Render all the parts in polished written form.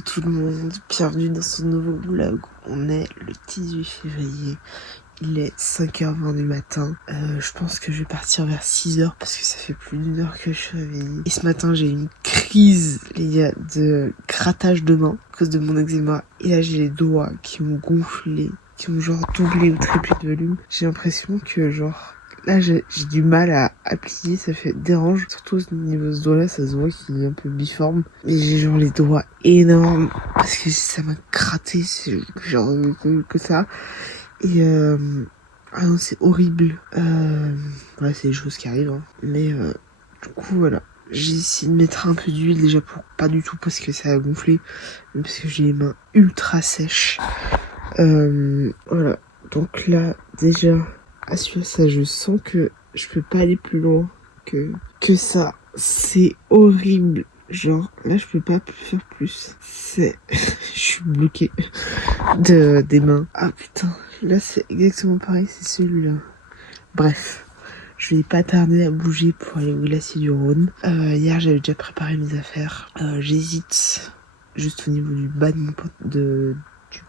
Hello tout le monde, bienvenue dans ce nouveau vlog. On est le 18 février, il est 5h20 du matin. Je pense que je vais partir vers 6h parce que ça fait plus d'une heure que je suis réveillée. Et ce matin j'ai eu une crise, les gars, de grattage de main à cause de mon eczéma. Et là j'ai les doigts qui m'ont gonflé, qui ont genre doublé ou triplé de volume. J'ai l'impression que genre... Là, j'ai du mal à appliquer, ça fait dérange. Surtout au niveau de ce doigt-là, ça se voit qu'il est un peu biforme. Mais j'ai genre les doigts énormes parce que ça m'a gratté, c'est genre que ça. Et ah non, c'est horrible. Ouais, c'est des choses qui arrivent. Hein. Mais du coup, voilà. J'ai essayé de mettre un peu d'huile déjà pour pas du tout parce que ça a gonflé, mais parce que j'ai les mains ultra sèches. Voilà. Donc là, déjà... Assure ça, je sens que je peux pas aller plus loin que ça. C'est horrible. Genre, là, je peux pas faire plus. Je suis bloquée des mains. Ah putain, là, c'est exactement pareil, c'est celui-là. Bref, je vais pas tarder à bouger pour aller au glacier du Rhône. Hier, j'avais déjà préparé mes affaires. J'hésite juste au niveau du bas de mon du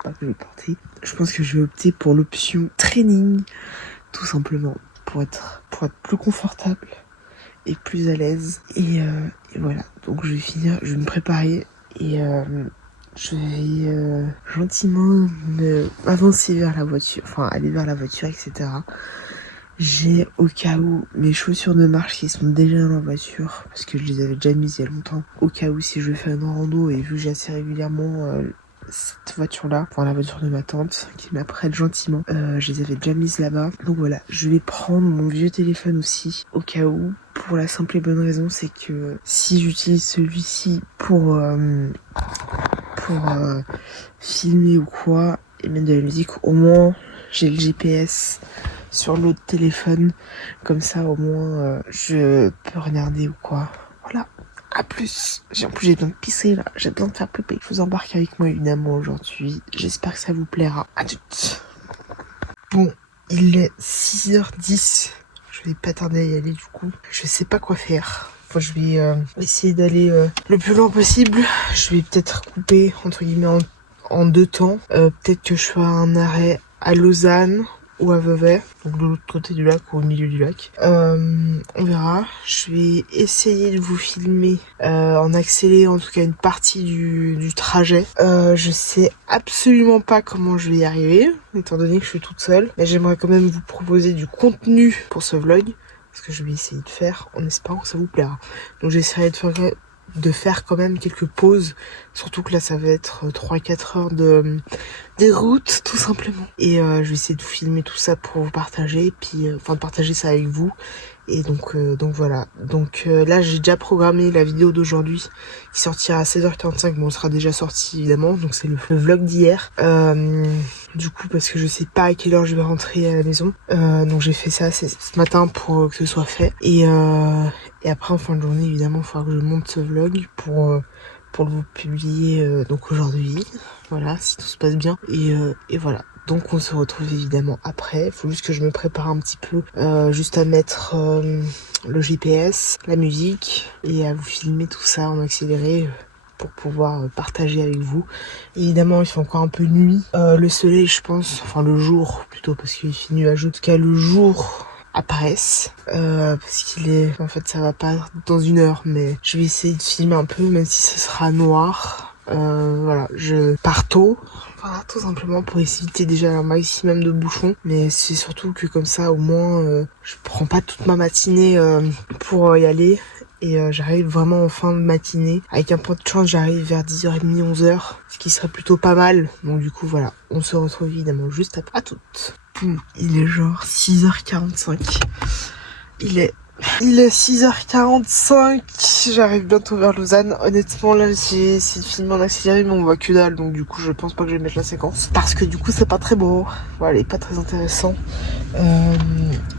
bas que je vais porter. Je pense que je vais opter pour l'option training. Tout simplement pour être plus confortable et plus à l'aise. Et voilà, donc je vais me préparer et je vais gentiment m'avancer vers la voiture, enfin aller vers la voiture, etc. J'ai au cas où mes chaussures de marche qui sont déjà dans la voiture, parce que je les avais déjà mises il y a longtemps, au cas où si je vais faire une rando et vu que j'ai assez régulièrement cette voiture-là, enfin la voiture de ma tante, qui m'apprête gentiment, je les avais déjà mises là-bas. Donc voilà, je vais prendre mon vieux téléphone aussi, au cas où, pour la simple et bonne raison, c'est que si j'utilise celui-ci pour filmer ou quoi, et mettre de la musique, au moins j'ai le GPS sur l'autre téléphone, comme ça au moins je peux regarder ou quoi. Voilà. A plus. En plus, j'ai besoin de pisser là. J'ai besoin de faire pipi. Je vous embarque avec moi évidemment aujourd'hui. J'espère que ça vous plaira. À toutes. Bon, il est 6h10. Je vais pas tarder à y aller du coup. Je sais pas quoi faire. Enfin, je vais essayer d'aller le plus loin possible. Je vais peut-être couper entre guillemets en deux temps. Peut-être que je ferai un arrêt à Lausanne ou à Vevey, donc de l'autre côté du lac ou au milieu du lac. On verra. Je vais essayer de vous filmer en accéléré en tout cas une partie du trajet. Je sais absolument pas comment je vais y arriver, étant donné que je suis toute seule. Mais j'aimerais quand même vous proposer du contenu pour ce vlog, parce que je vais essayer de faire en espérant que ça vous plaira. Donc j'essaierai de faire quand même quelques pauses, surtout que là ça va être 3-4 heures de route tout simplement, et je vais essayer de vous filmer tout ça pour vous partager, puis enfin de partager ça avec vous. Et donc voilà, donc là j'ai déjà programmé la vidéo d'aujourd'hui qui sortira à 16h45. Bon, on sera déjà sorti évidemment, donc c'est le vlog d'hier, du coup parce que je sais pas à quelle heure je vais rentrer à la maison, donc j'ai fait ça ce matin pour que ce soit fait, et après en fin de journée évidemment il faudra que je monte ce vlog pour le publier donc aujourd'hui, voilà, si tout se passe bien, et voilà. Donc on se retrouve évidemment après. Il faut juste que je me prépare un petit peu, juste à mettre le GPS, la musique, et à vous filmer tout ça en accéléré pour pouvoir partager avec vous. Évidemment il fait encore un peu nuit, le soleil je pense, enfin le jour plutôt, parce qu'il fait nuageux, en tout cas le jour apparaissent, parce qu'il est, en fait ça va pas dans une heure, mais je vais essayer de filmer un peu même si ce sera noir. Voilà, je pars tôt, voilà, tout simplement pour éviter déjà un maximum de bouchons, mais c'est surtout que comme ça au moins je prends pas toute ma matinée pour y aller, et j'arrive vraiment en fin de matinée. Avec un peu de chance j'arrive vers 10h30, 11h, ce qui serait plutôt pas mal. Donc du coup voilà, on se retrouve évidemment juste après. À toutes. Il est genre 6h45. Il est 6h45, j'arrive bientôt vers Lausanne. Honnêtement là j'ai essayé de filmer en accéléré mais on voit que dalle, donc du coup je pense pas que je vais mettre la séquence parce que du coup c'est pas très beau, voilà, il est pas très intéressant.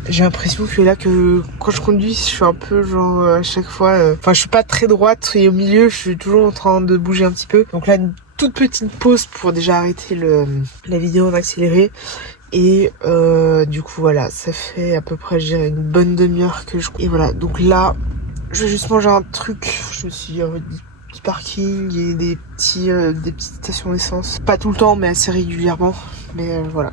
J'ai l'impression que là, que quand je conduis je suis un peu genre à chaque fois, enfin je suis pas très droite et au milieu je suis toujours en train de bouger un petit peu, donc là une toute petite pause pour déjà arrêter la vidéo en accéléré. Et du coup voilà, ça fait à peu près je dirais une bonne demi-heure que je... Et voilà, donc là je vais juste manger un truc. Je me suis dit petits parkings et des petites stations d'essence. Pas tout le temps, mais assez régulièrement. Mais voilà.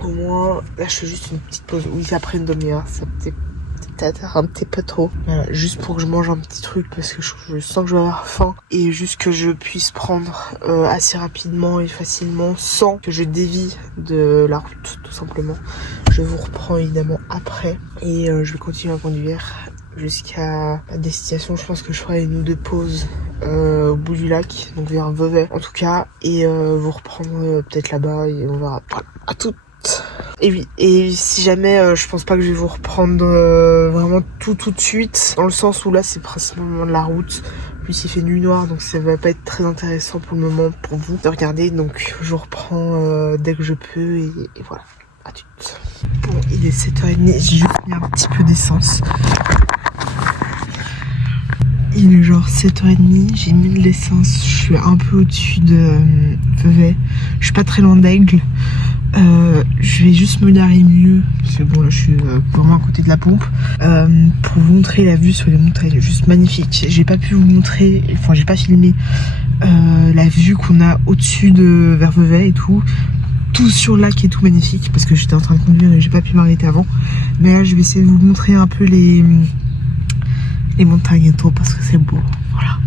Au moins, là, je fais juste une petite pause. Oui, après une demi-heure, ça peut-être un petit peu trop. Voilà, juste pour que je mange un petit truc parce que je sens que je vais avoir faim et juste que je puisse prendre assez rapidement et facilement sans que je dévie de la route, tout simplement. Je vous reprends évidemment après et je vais continuer à conduire jusqu'à la destination. Je pense que je ferai une ou deux pauses au bout du lac, donc vers Vevey en tout cas, et vous reprendre peut-être là-bas et on verra. Voilà, à toutes. Et oui, et si jamais je pense pas que je vais vous reprendre vraiment tout de suite, dans le sens où là c'est principalement de la route, puis il fait nuit noire donc ça va pas être très intéressant pour le moment pour vous de regarder, donc je vous reprends dès que je peux et voilà, à tout. Bon, il est 7h30, j'ai juste mis un petit peu d'essence. Il est genre 7h30, j'ai mis de l'essence, je suis un peu au-dessus de Vevey, je suis pas très loin d'Aigle. Je vais juste me garer mieux, parce que bon là je suis vraiment à côté de la pompe, pour vous montrer la vue sur les montagnes, juste magnifique. J'ai pas pu vous montrer, enfin j'ai pas filmé la vue qu'on a au-dessus de vers Vevey et tout sur le lac et tout magnifique, parce que j'étais en train de conduire et j'ai pas pu m'arrêter avant. Mais là je vais essayer de vous montrer un peu les montagnes et tout, parce que c'est beau, voilà.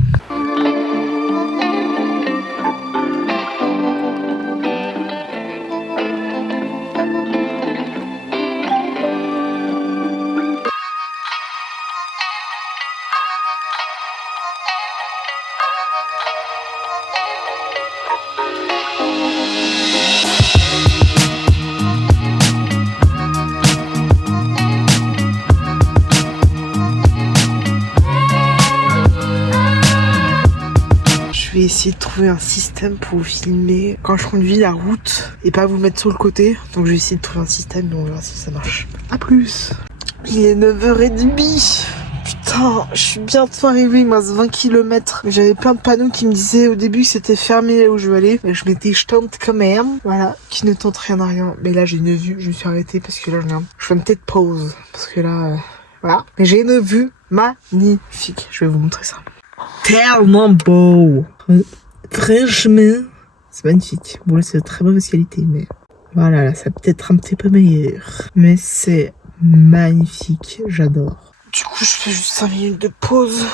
Je vais essayer de trouver un système pour vous filmer quand je conduis la route et pas vous mettre sur le côté. Donc je vais essayer de trouver un système et on verra si ça marche. A plus. Il est 9h30. Putain, je suis bientôt arrivée, il me reste 20 km. J'avais plein de panneaux qui me disaient au début que c'était fermé là où je veux aller. Mais je m'étais jetante quand même. Voilà, qui ne tente rien à rien. Mais là j'ai une vue, je me suis arrêtée parce que là je fais une petite pause. Parce que là, voilà. Mais j'ai une vue magnifique. Je vais vous montrer ça. Tellement beau. Franchement, c'est magnifique. Bon là c'est de très mauvaise qualité, mais voilà, là ça peut être un petit peu meilleur. Mais c'est magnifique, j'adore. Du coup je fais juste 5 minutes de pause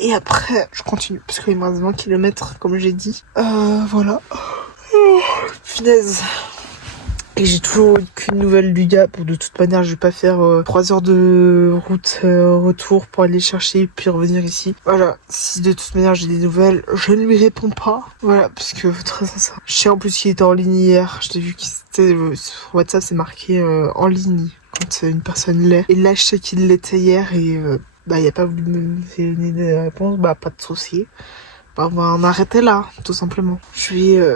et après je continue parce qu'il me reste 20 km comme j'ai dit. Voilà. Oh, punaise. Et j'ai toujours aucune nouvelle du gars. Bon, de toute manière, je vais pas faire 3 heures de route retour pour aller chercher puis revenir ici. Voilà, si de toute manière j'ai des nouvelles, je ne lui réponds pas. Voilà, parce que très sincère. Je sais en plus qu'il était en ligne hier. Je t'ai vu qu'il était sur WhatsApp, c'est marqué en ligne quand une personne l'est. Et là, je sais qu'il l'était hier et il a pas voulu me donner des réponses. Bah, pas de souci. Bah, on va en arrêter là, tout simplement.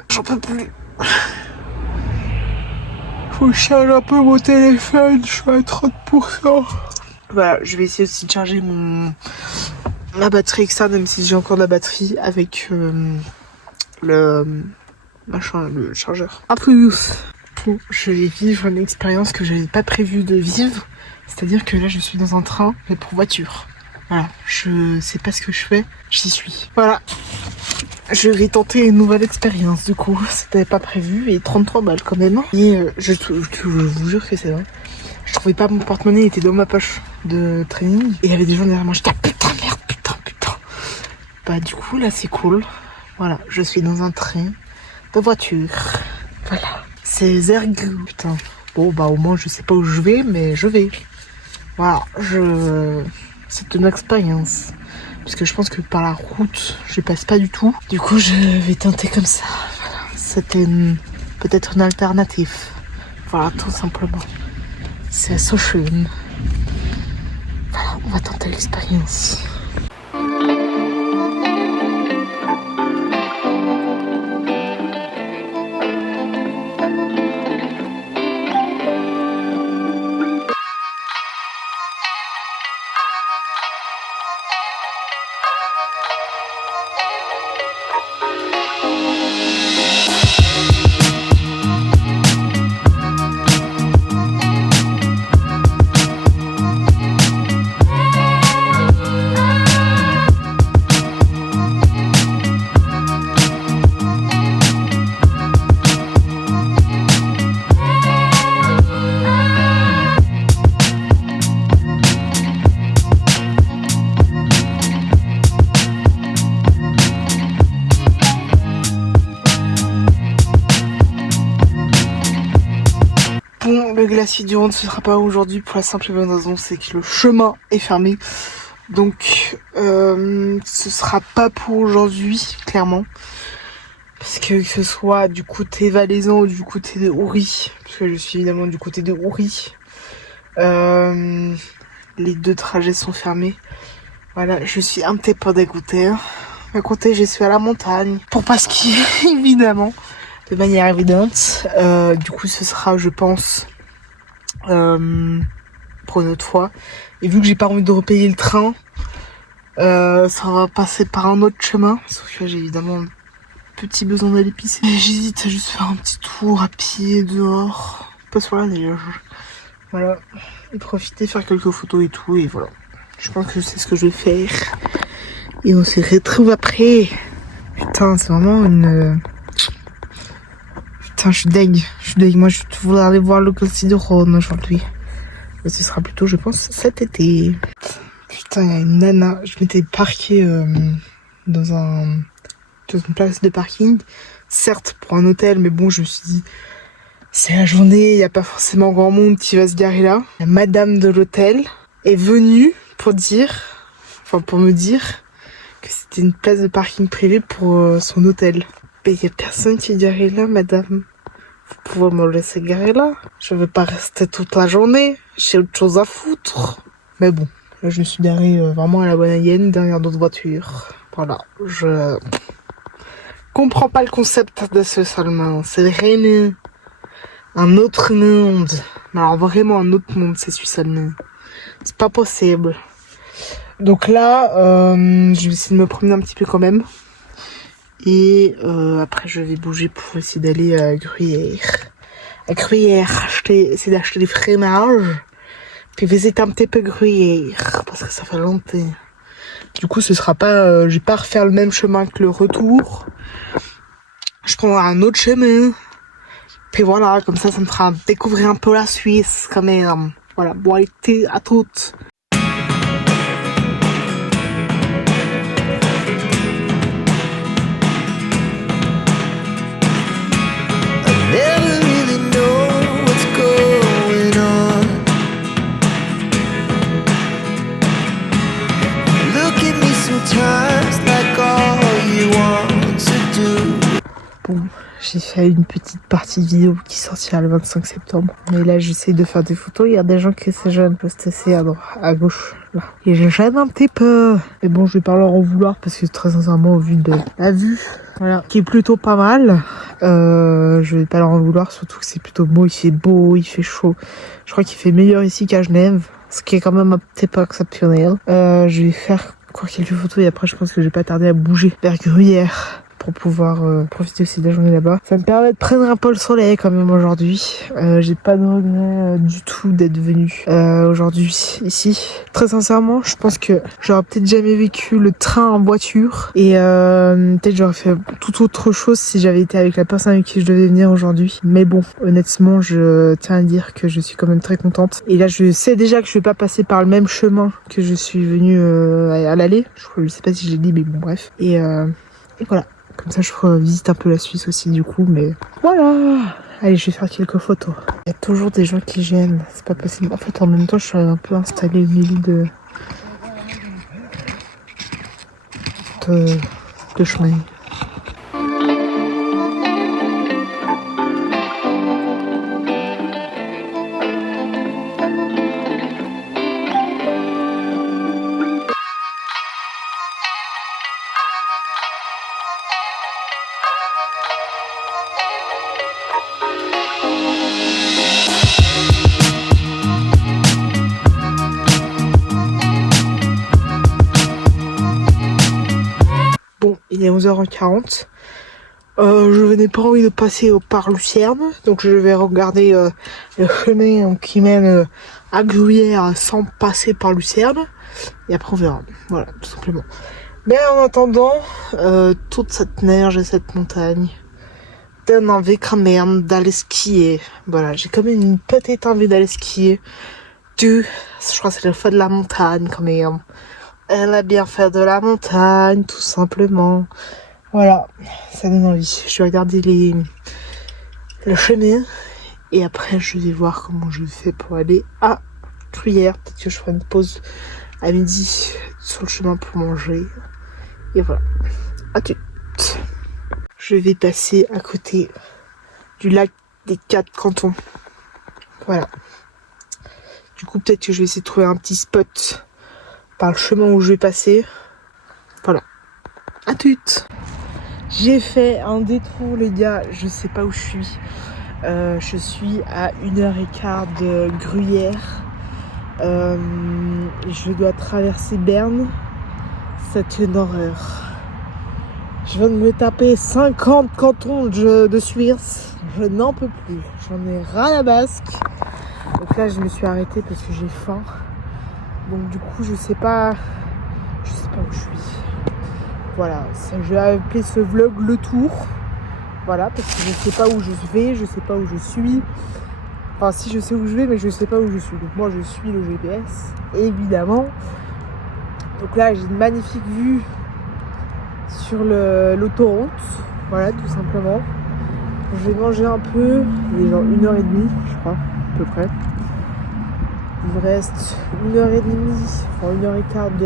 J'en peux plus. Faut que je charge un peu mon téléphone, je suis à 30%. Voilà, je vais essayer aussi de charger ma batterie externe, même si j'ai encore de la batterie, avec le chargeur. Un peu bon, je vais vivre une expérience que j'avais pas prévu de vivre. C'est-à-dire que là, je suis dans un train, mais pour voiture. Voilà, je sais pas ce que je fais, j'y suis. Voilà. Je vais tenter une nouvelle expérience, du coup, c'était pas prévu, et 33 balles quand même. Et je vous jure que c'est vrai. Je trouvais pas mon porte-monnaie, il était dans ma poche de training. Et il y avait des gens derrière moi, j'étais putain, merde, putain. Bah du coup, là c'est cool. Voilà, je suis dans un train de voiture. Voilà, c'est Zerg, putain. Bon bah au moins je sais pas où je vais, mais je vais. Voilà, c'est une expérience. Parce que je pense que par la route, je passe pas du tout. Du coup, je vais tenter comme ça. Voilà. C'était peut-être une alternative. Voilà, tout simplement. C'est so schön. Voilà, on va tenter l'expérience. le glacier du Rhône ce sera pas aujourd'hui pour la simple et bonne raison, c'est que le chemin est fermé. Donc ce sera pas pour aujourd'hui, clairement. Parce que ce soit du côté valaisan ou du côté de Houry, parce que je suis évidemment du côté de Houry, les deux trajets sont fermés. Voilà, je suis un petit peu dégoûtée. Mais écoutez, je suis à la montagne pour pas skier, évidemment, de manière évidente. Du coup, ce sera, je pense, pour une autre fois. Et vu que j'ai pas envie de repayer le train, ça va passer par un autre chemin. Sauf que j'ai évidemment un petit besoin d'aller pisser. J'hésite à juste faire un petit tour à pied dehors, pas sur la neige. Voilà, et profiter, faire quelques photos et tout, et voilà. Je pense que c'est ce que je vais faire. Et on se retrouve après. Putain, c'est vraiment une... Putain, je suis deg. Moi, je voudrais aller voir le glacier du Rhône aujourd'hui. Mais ce sera plutôt, je pense, cet été. Putain, il y a une nana. Je m'étais parquée dans une place de parking. Certes, pour un hôtel, mais bon, je me suis dit... C'est la journée, il n'y a pas forcément grand monde qui va se garer là. La madame de l'hôtel est venue pour me dire que c'était une place de parking privée pour son hôtel. Mais il n'y a personne qui est garé là, madame. Vous pouvez me laisser garer là. Je veux pas rester toute la journée. J'ai autre chose à foutre. Mais bon, là je me suis garée vraiment à la bonne alien derrière d'autres voitures. Voilà, je comprends pas le concept de ce Salman. C'est vraiment un autre monde. Mais alors vraiment un autre monde, c'est Suisse-Allemagne. C'est pas possible. Donc là, je vais essayer de me promener un petit peu quand même. Et après, je vais bouger pour essayer d'aller à Gruyère. À Gruyère, essayer d'acheter des fromages. Puis visiter un petit peu Gruyère. Parce que ça fait longtemps. Du coup, ce sera pas... je vais pas refaire le même chemin que le retour. Je prendrai un autre chemin. Puis voilà, comme ça me fera découvrir un peu la Suisse quand même. Voilà, bon allez, à toutes. Bon, j'ai fait une petite partie de vidéo qui sortira le 25 septembre. Mais là, j'essaie de faire des photos. Il y a des gens qui se gênent parce que c'est à gauche, là. Et je gêne un petit peu. Mais bon, je vais pas leur en vouloir parce que très sincèrement, au vu de la vue, voilà, qui est plutôt pas mal, je vais pas leur en vouloir. Surtout que c'est plutôt beau, il fait chaud. Je crois qu'il fait meilleur ici qu'à Genève, ce qui est quand même un petit peu exceptionnel. Je vais faire encore quelques photos et après, je pense que je vais pas tarder à bouger vers Gruyère pour pouvoir profiter aussi de la journée là-bas. Ça me permet de prendre un peu le soleil quand même aujourd'hui. J'ai pas de regret du tout d'être venue aujourd'hui ici. Très sincèrement, je pense que j'aurais peut-être jamais vécu le train en voiture et peut-être j'aurais fait tout autre chose si j'avais été avec la personne avec qui je devais venir aujourd'hui. Mais bon, honnêtement, je tiens à dire que je suis quand même très contente. Et là, je sais déjà que je vais pas passer par le même chemin que je suis venue à l'aller. Je sais pas si je l'ai dit, mais bon, bref. Et voilà. Comme ça, je visite un peu la Suisse aussi, du coup, mais voilà. Allez, je vais faire quelques photos. Il y a toujours des gens qui gênent, c'est pas possible. En fait, en même temps, je suis un peu installée au milieu de chemin. Bon, il est 11h40. Je n'ai pas envie de passer par Lucerne, donc je vais regarder le chemin qui mène à Gruyère sans passer par Lucerne. Et après on verra. Voilà, tout simplement. Mais en attendant, toute cette neige et cette montagne donne envie quand même d'aller skier. Voilà, j'ai quand même une petite envie d'aller skier. Je crois que c'est le feu de la montagne quand même. Elle a bien fait de la montagne, tout simplement. Voilà, ça donne envie. Je vais regarder le chemin Et après, je vais voir comment je fais pour aller à Gruyère. Peut-être que je ferai une pause à midi sur le chemin pour manger. Et voilà. À tout. Je vais passer à côté du lac des 4 cantons. Voilà. Du coup, peut-être que je vais essayer de trouver un petit spot par le chemin où je vais passer. Voilà. À tout. J'ai fait un détour, les gars. Je sais pas où je suis. Je suis à 1h15 de Gruyère. Je dois traverser Berne. C'est une horreur. Je viens de me taper 50 cantons de Suisse. Je n'en peux plus. J'en ai ras la basque. Donc là, je me suis arrêtée parce que j'ai faim. Donc du coup, je sais pas où je suis. Voilà, je vais appeler ce vlog le tour. Voilà, parce que je sais pas où je vais, je sais pas où je suis. Enfin, si, je sais où je vais, mais je sais pas où je suis. Donc moi, je suis le GPS, évidemment. Donc là, j'ai une magnifique vue sur l'autoroute. Voilà, tout simplement. Je vais manger un peu. Il est genre 1h30, je crois, à peu près. Il me reste 1h30, enfin 1h15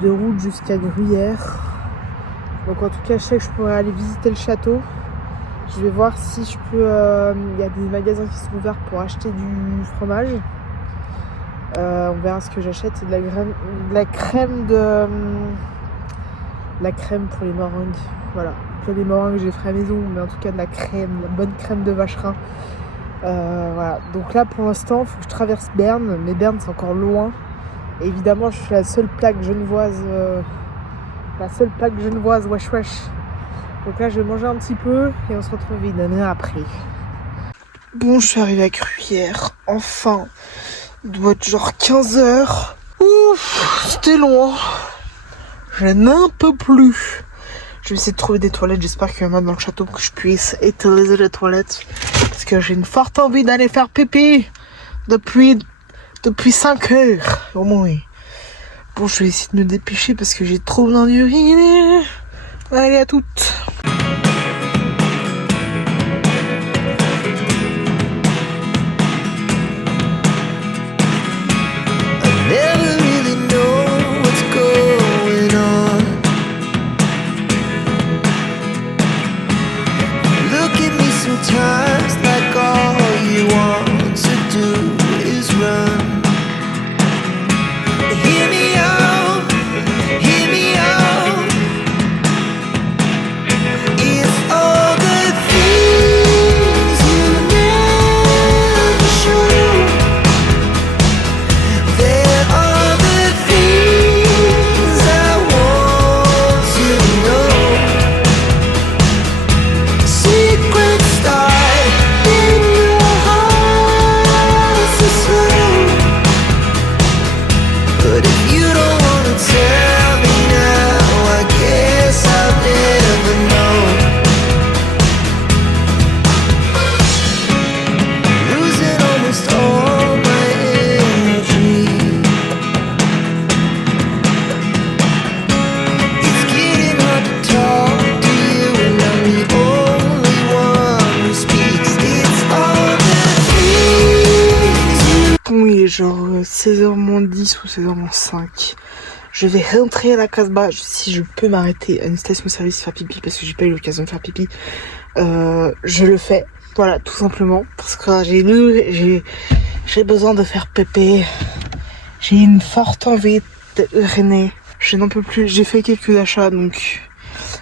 de route jusqu'à Gruyère. Donc en tout cas, je sais que je pourrais aller visiter le château. Je vais voir si je peux... Il y a des magasins qui sont ouverts pour acheter du fromage. On verra ce que j'achète. C'est de la crème pour les meringues. Voilà. Pas des meringues, j'ai fait à la maison, mais en tout cas de la crème, la bonne crème de vacherin. Voilà. Donc là, pour l'instant, il faut que je traverse Berne. Mais Berne, c'est encore loin. Et évidemment, je suis la seule plaque genevoise. Wesh wesh. Donc là, je vais manger un petit peu et on se retrouve évidemment après. Bon, je suis arrivée à Gruyère. Enfin, il doit être genre 15h. Ouf, c'était long. Je n'en peux plus. Je vais essayer de trouver des toilettes. J'espère qu'il y en a dans le château que je puisse utiliser les toilettes. Parce que j'ai une forte envie d'aller faire pipi depuis 5 heures au moins. Bon, je vais essayer de me dépêcher parce que j'ai trop besoin d'uriner. Allez, à toutes. Genre 16h-10 ou 16h-5. Je vais rentrer à la Casbah. Si je peux m'arrêter à une station-service faire pipi parce que j'ai pas eu l'occasion de faire pipi, je le fais. Voilà, tout simplement. Parce que j'ai besoin de faire pépé. J'ai une forte envie de uriner. Je n'en peux plus. J'ai fait quelques achats, donc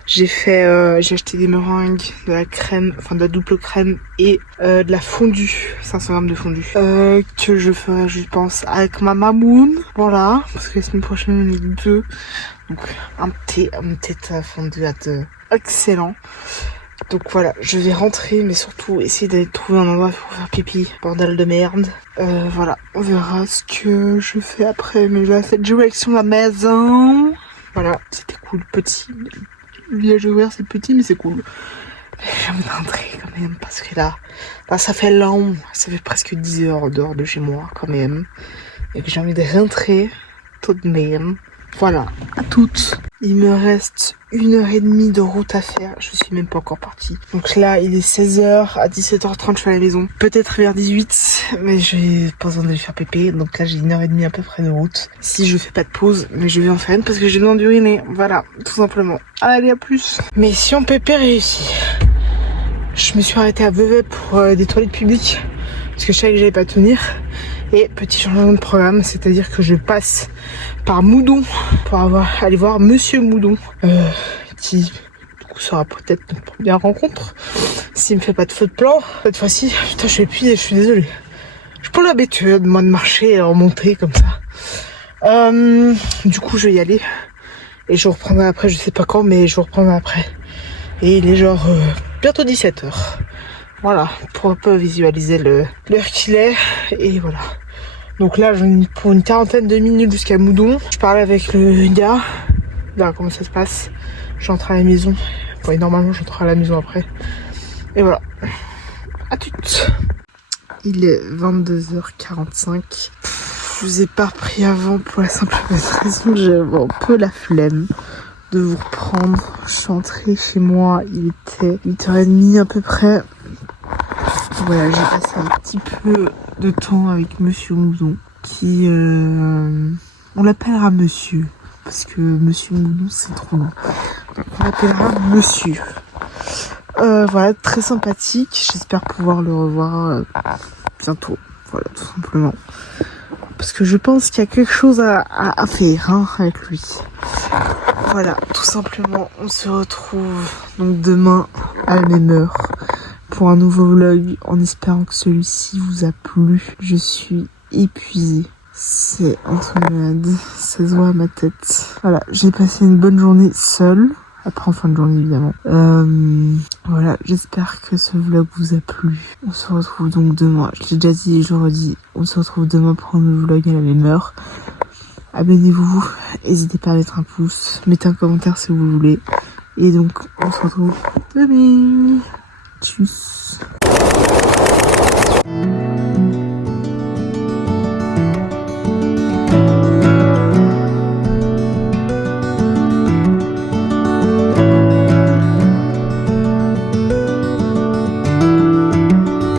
j'ai acheté des meringues, de la crème, enfin de la double crème et de la fondue, 500 grammes de fondue, que je ferai, je pense, avec ma mamoun. Voilà, parce que la semaine prochaine on est 2, donc un petit fondue excellent. Donc voilà, je vais rentrer, mais surtout essayer d'aller trouver un endroit pour faire pipi, bordel de merde. Voilà, on verra ce que je fais après, mais là cette direction de la maison. Voilà, c'était cool, petit. Le village ouvert c'est petit mais c'est cool. J'ai envie d'entrer quand même parce que là ça fait long, ça fait presque 10 heures dehors de chez moi quand même. Et que j'ai envie de rentrer tout de même. Voilà, à toutes. Il me reste 1h30 de route à faire. Je suis même pas encore partie. Donc là, il est 16h. À 17h30, je suis à la maison. Peut-être vers 18, mais j'ai pas besoin d'aller faire pépé. Donc là, j'ai 1h30 à peu près de route. Si je fais pas de pause, mais je vais en faire une parce que j'ai besoin d'uriner. Voilà, tout simplement. Allez, à plus. Mais si on pépé réussit. Je me suis arrêtée à Vevey pour des toilettes publiques. Parce que je savais que j'allais pas tenir. Et petit changement de programme, c'est-à-dire que je passe par Moudon pour aller voir Monsieur Moudon, qui du coup sera peut-être notre première rencontre s'il me fait pas de feu de plan. Cette fois-ci, putain, je suis épuisée, je suis désolée. Je prends l'habitude moi de marcher et remonter comme ça. Du coup, je vais y aller et je reprendrai après, je sais pas quand, mais je reprendrai après. Et il est genre bientôt 17h. Voilà, pour un peu visualiser l'heure qu'il est. Et voilà. Donc là, pour une quarantaine de minutes jusqu'à Moudon. Je parlais avec le gars. Là, comment ça se passe. J'entre à la maison. Ouais, normalement, j'entre à la maison après. Et voilà. À toutes. Il est 22h45. Je vous ai pas repris avant pour la simple raison que j'avais un peu la flemme de vous reprendre. Je suis entrée chez moi. Il était 8h30 à peu près. Voilà, j'ai passé un petit peu de temps avec Monsieur Moudon, qui, on l'appellera Monsieur, parce que Monsieur Moudon c'est trop long. Donc on l'appellera Monsieur. Voilà, très sympathique. J'espère pouvoir le revoir bientôt. Voilà, tout simplement. Parce que je pense qu'il y a quelque chose à faire avec lui. Voilà, tout simplement. On se retrouve donc demain à la même heure pour un nouveau vlog, en espérant que celui-ci vous a plu. Je suis épuisée. C'est un truc malade. Ça se voit à ma tête. Voilà, j'ai passé une bonne journée seule. Après en fin de journée évidemment. Voilà, j'espère que ce vlog vous a plu. On se retrouve donc demain. Je l'ai déjà dit et je redis. On se retrouve demain pour un nouveau vlog à la même heure. Abonnez-vous. N'hésitez pas à mettre un pouce. Mettez un commentaire si vous voulez. Et donc, on se retrouve demain. Tchuss.